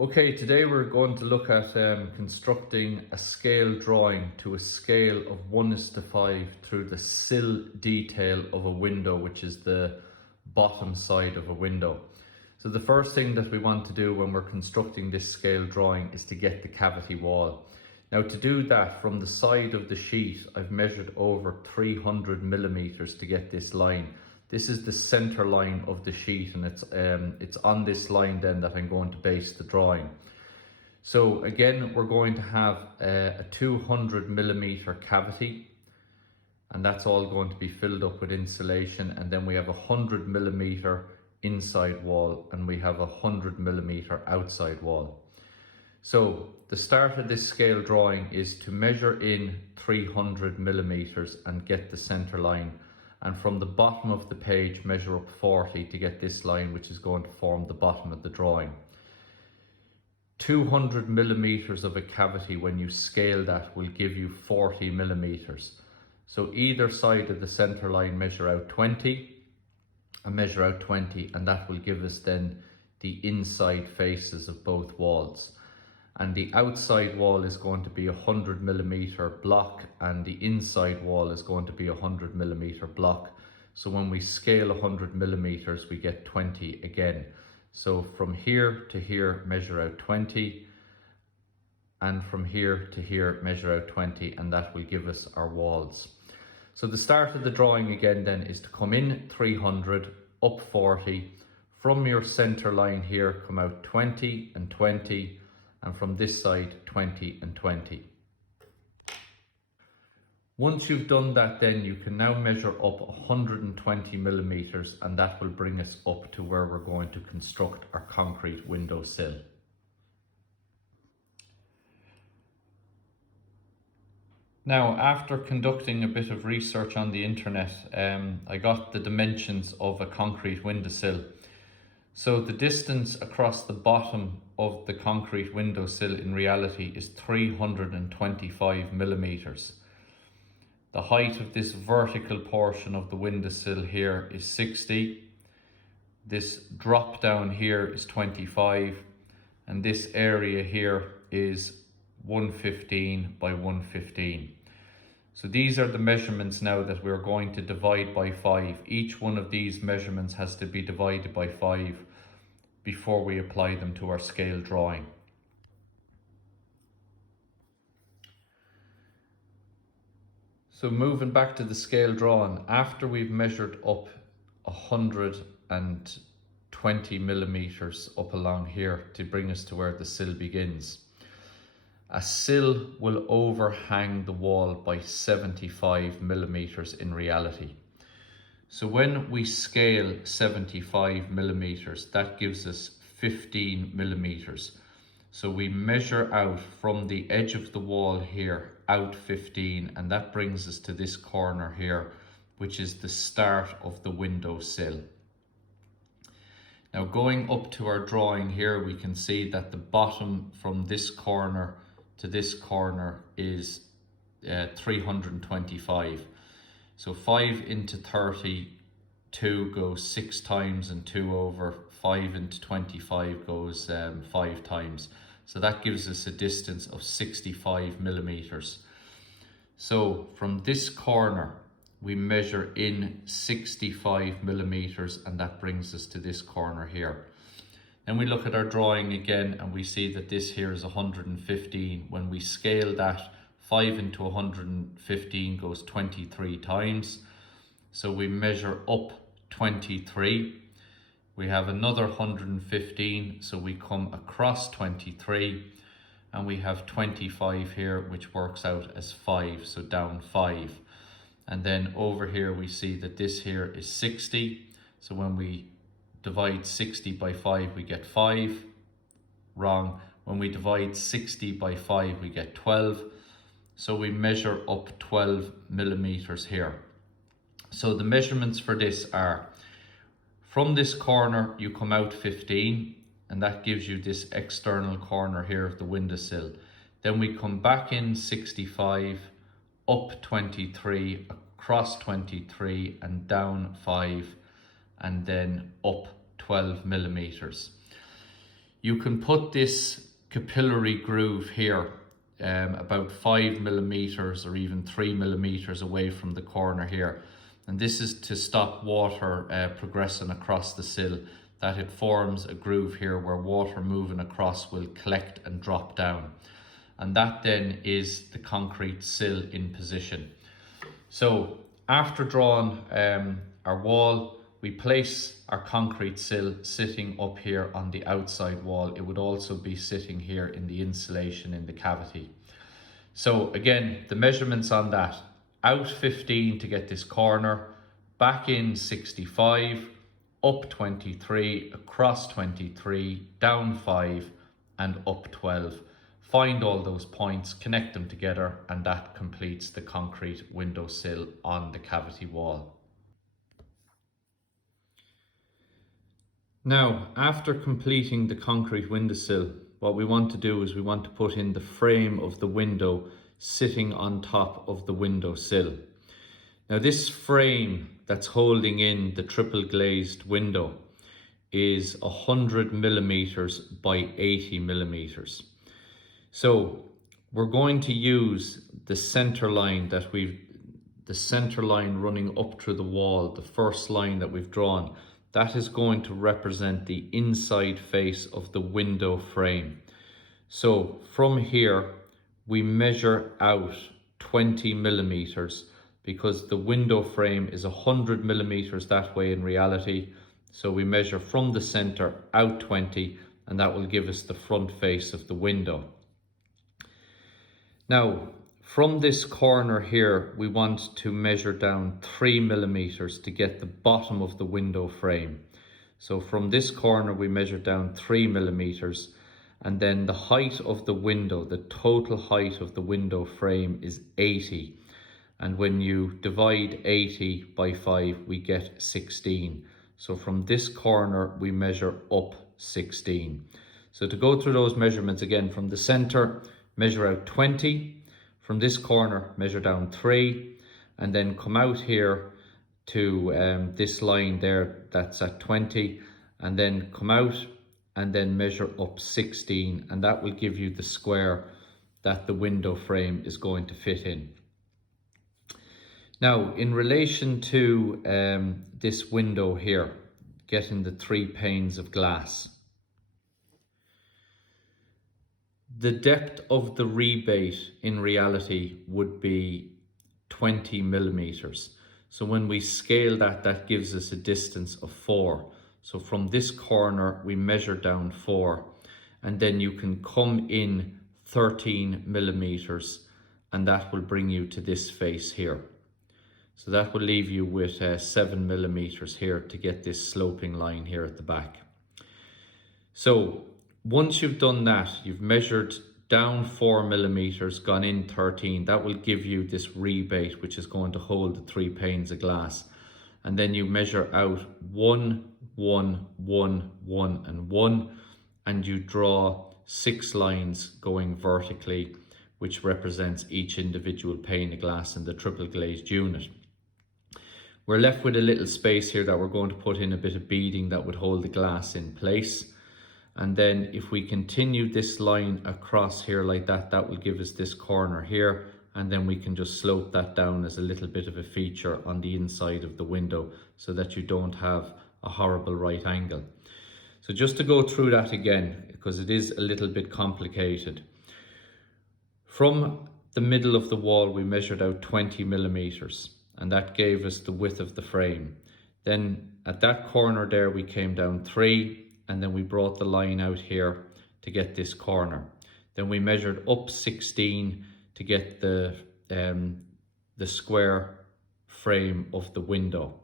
Okay, today we're going to look at constructing a scale drawing to a scale of 1:5 through the sill detail of a window, which is the bottom side of a window. So the first thing that we want to do when we're constructing this scale drawing is to get the cavity wall. Now to do that, from the side of the sheet, I've measured over 300 millimeters to get this line. This is the center line of the sheet, and it's on this line then that I'm going to base the drawing. So again, we're going to have a 200 millimeter cavity, and that's all going to be filled up with insulation. And then we have a 100 millimeter inside wall, and we have a 100 millimeter outside wall. So the start of this scale drawing is to measure in 300 millimeters and get the center line. And from the bottom of the page, measure up 40 to get this line, which is going to form the bottom of the drawing. 200 millimeters of a cavity, when you scale that, will give you 40 millimeters. So either side of the center line, measure out 20 and measure out 20, and that will give us then the inside faces of both walls. And the outside wall is going to be a 100 millimeter block, and the inside wall is going to be a 100 millimeter block. So when we scale 100 millimeters, we get 20 again. So from here to here, measure out 20, and from here to here, measure out 20, and that will give us our walls. So the start of the drawing again then is to come in 300, up 40, from your center line here, come out 20 and 20, and from this side 20 and 20. Once you've done that, then you can now measure up 120 millimeters, and that will bring us up to where we're going to construct our concrete window sill. Now, after conducting a bit of research on the internet, I got the dimensions of a concrete windowsill. So the distance across the bottom of the concrete windowsill in reality is 325 millimeters. The height of this vertical portion of the windowsill here is 60. This drop down here is 25, and this area here is 115 by 115. So these are the measurements now that we're going to divide by 5. Each one of these measurements has to be divided by 5 before we apply them to our scale drawing. So moving back to the scale drawing, after we've measured up 120 millimeters up along here to bring us to where the sill begins, a sill will overhang the wall by 75 millimeters in reality. So when we scale 75 millimeters, that gives us 15 millimeters. So we measure out from the edge of the wall here out 15, and that brings us to this corner here, which is the start of the window sill. Now going up to our drawing here, we can see that the bottom from this corner to this corner is 325. So 5 into 32 goes 6 times, and 2 over 5 into 25 goes 5 times. So that gives us a distance of 65 millimeters. So from this corner, we measure in 65 millimeters, and that brings us to this corner here. Then we look at our drawing again, and we see that this here is 115. When we scale that, 5 into 115 goes 23 times. So we measure up 23. We have another 115, so we come across 23, and we have 25 here, which works out as 5, so down 5. And then over here we see that this here is 60. So when we divide 60 by 5, we get 5. Wrong. When we divide 60 by 5, we get 12. So we measure up 12 millimeters here. So the measurements for this are, from this corner you come out 15, and that gives you this external corner here of the windowsill. Then we come back in 65, up 23, across 23, and down 5, and then up 12 millimeters. You can put this capillary groove here about 5 millimeters or even 3 millimeters away from the corner here. And this is to stop water progressing across the sill, that it forms a groove here where water moving across will collect and drop down. And that then is the concrete sill in position. So after drawing our wall, we place our concrete sill sitting up here on the outside wall. It would also be sitting here in the insulation in the cavity. So again, the measurements on that: out 15 to get this corner, back in 65, up 23, across 23, down 5 and up 12. Find all those points, connect them together, and that completes the concrete windowsill on the cavity wall. Now, after completing the concrete windowsill, what we want to do is we want to put in the frame of the window sitting on top of the windowsill. Now, this frame that's holding in the triple glazed window is 100 millimeters by 80 millimeters. So we're going to use the center line running up through the wall, the first line that we've drawn. That is going to represent the inside face of the window frame. So from here, we measure out 20 millimeters because the window frame is 100 millimeters that way in reality. So we measure from the center out 20, and that will give us the front face of the window. Now, from this corner here, we want to measure down 3 millimeters to get the bottom of the window frame. So from this corner, we measure down 3 millimeters, and then the height of the window, the total height of the window frame is 80. And when you divide 80 by 5, we get 16. So from this corner, we measure up 16. So to go through those measurements again, from the center, measure out 20. From this corner, measure down 3, and then come out here to this line there that's at 20, and then come out and then measure up 16, and that will give you the square that the window frame is going to fit in. Now, in relation to this window here, getting the 3 panes of glass, the depth of the rebate in reality would be 20 millimeters. So when we scale that, that gives us a distance of 4. So from this corner, we measure down 4, and then you can come in 13 millimeters, and that will bring you to this face here. So that will leave you with 7 millimeters here to get this sloping line here at the back. So once you've done that, you've measured down 4 millimeters, gone in 13, that will give you this rebate, which is going to hold the 3 panes of glass. And then you measure out 1, 1, 1, 1, and 1, and you draw 6 lines going vertically, which represents each individual pane of glass in the triple glazed unit. We're left with a little space here that we're going to put in a bit of beading that would hold the glass in place. And then if we continue this line across here like that, that will give us this corner here. And then we can just slope that down as a little bit of a feature on the inside of the window so that you don't have a horrible right angle. So just to go through that again, because it is a little bit complicated. From the middle of the wall, we measured out 20 millimeters, and that gave us the width of the frame. Then at that corner there, we came down 3, and then we brought the line out here to get this corner. Then we measured up 16 to get the square frame of the window.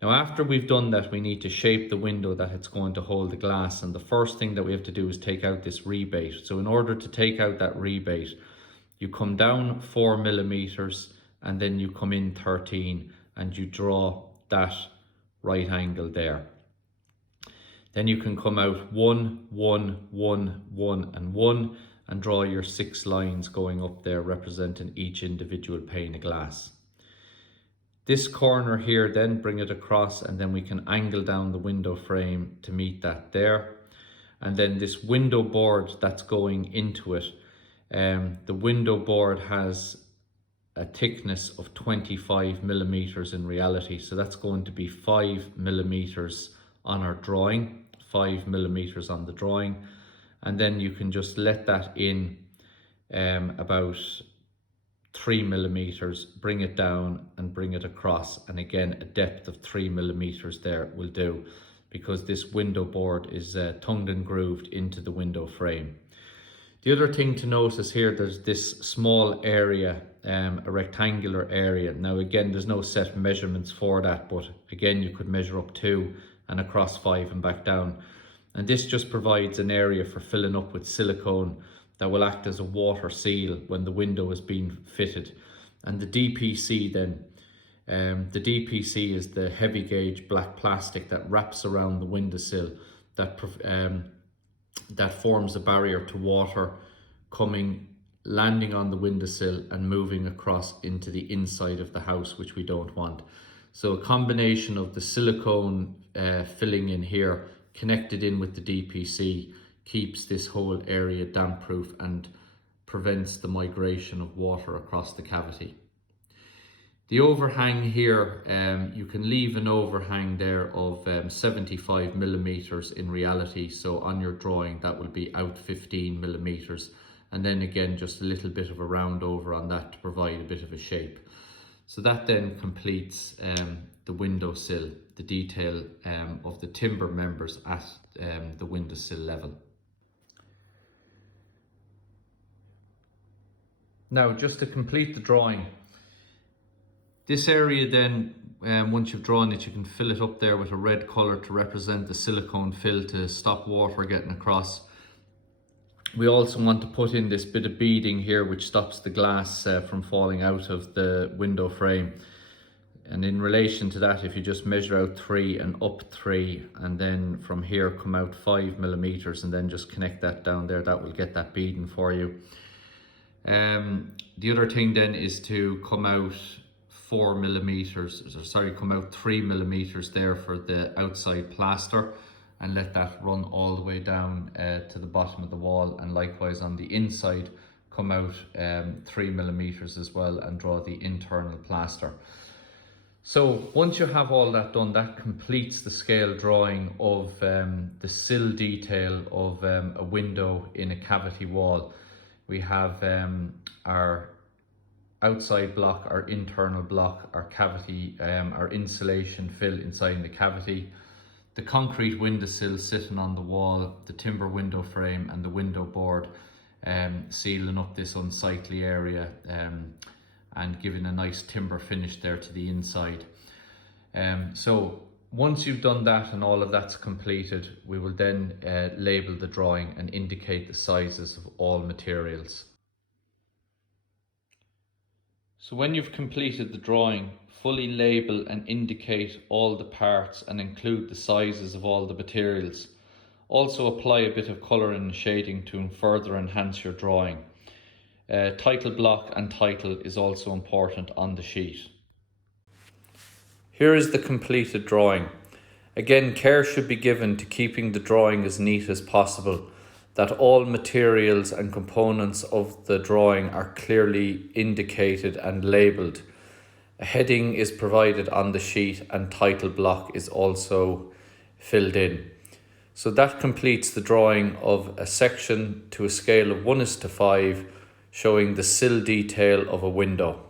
Now after we've done that, we need to shape the window that it's going to hold the glass, and the first thing that we have to do is take out this rebate. So in order to take out that rebate, you come down 4 millimeters and then you come in 13 and you draw that right angle there. Then you can come out 1, 1, 1, 1 and 1 and draw your 6 lines going up there representing each individual pane of glass. This corner here, then bring it across, and then we can angle down the window frame to meet that there. and then this window board that's going into it. The window board has a thickness of 25 millimeters in reality, so that's going to be 5 millimeters on our drawing, 5 millimeters on the drawing, and then you can just let that in about 3 millimeters, bring it down and bring it across, and again a depth of 3 millimeters there will do, because this window board is tongued and grooved into the window frame. The other thing to notice here, there's this small area, a rectangular area. Now again, there's no set measurements for that, but again you could measure up 2 and across 5 and back down. And this just provides an area for filling up with silicone that will act as a water seal when the window is being fitted. And the DPC then, the DPC is the heavy gauge black plastic that wraps around the windowsill that forms a barrier to water landing on the windowsill and moving across into the inside of the house, which we don't want. So a combination of the silicone filling in here connected in with the DPC keeps this whole area damp proof and prevents the migration of water across the cavity. The overhang here, you can leave an overhang there of 75 millimeters in reality. So on your drawing, that will be out 15 millimeters. And then again, just a little bit of a round over on that to provide a bit of a shape. So that then completes the windowsill, the detail of the timber members at the windowsill level. Now, just to complete the drawing, this area then, once you've drawn it, you can fill it up there with a red colour to represent the silicone fill to stop water getting across. We also want to put in this bit of beading here which stops the glass from falling out of the window frame. And in relation to that, if you just measure out 3 and up 3, and then from here come out 5 millimeters and then just connect that down there, that will get that beading for you. The other thing then is to come out 4 millimeters, come out 3 millimeters there for the outside plaster, and let that run all the way down to the bottom of the wall, and likewise on the inside come out 3 millimeters as well and draw the internal plaster. So once you have all that done, that completes the scale drawing of the sill detail of a window in a cavity wall. We have our outside block, our internal block, our cavity, our insulation fill inside the cavity, the concrete windowsill sitting on the wall, the timber window frame and the window board sealing up this unsightly area and giving a nice timber finish there to the inside. So once you've done that and all of that's completed, we will then label the drawing and indicate the sizes of all materials. So when you've completed the drawing, fully label and indicate all the parts and include the sizes of all the materials. Also apply a bit of colour and shading to further enhance your drawing. Title block and title is also important on the sheet. Here is the completed drawing. Again, care should be given to keeping the drawing as neat as possible, that all materials and components of the drawing are clearly indicated and labelled. A heading is provided on the sheet and title block is also filled in. So that completes the drawing of a section to a scale of 1:5, showing the sill detail of a window.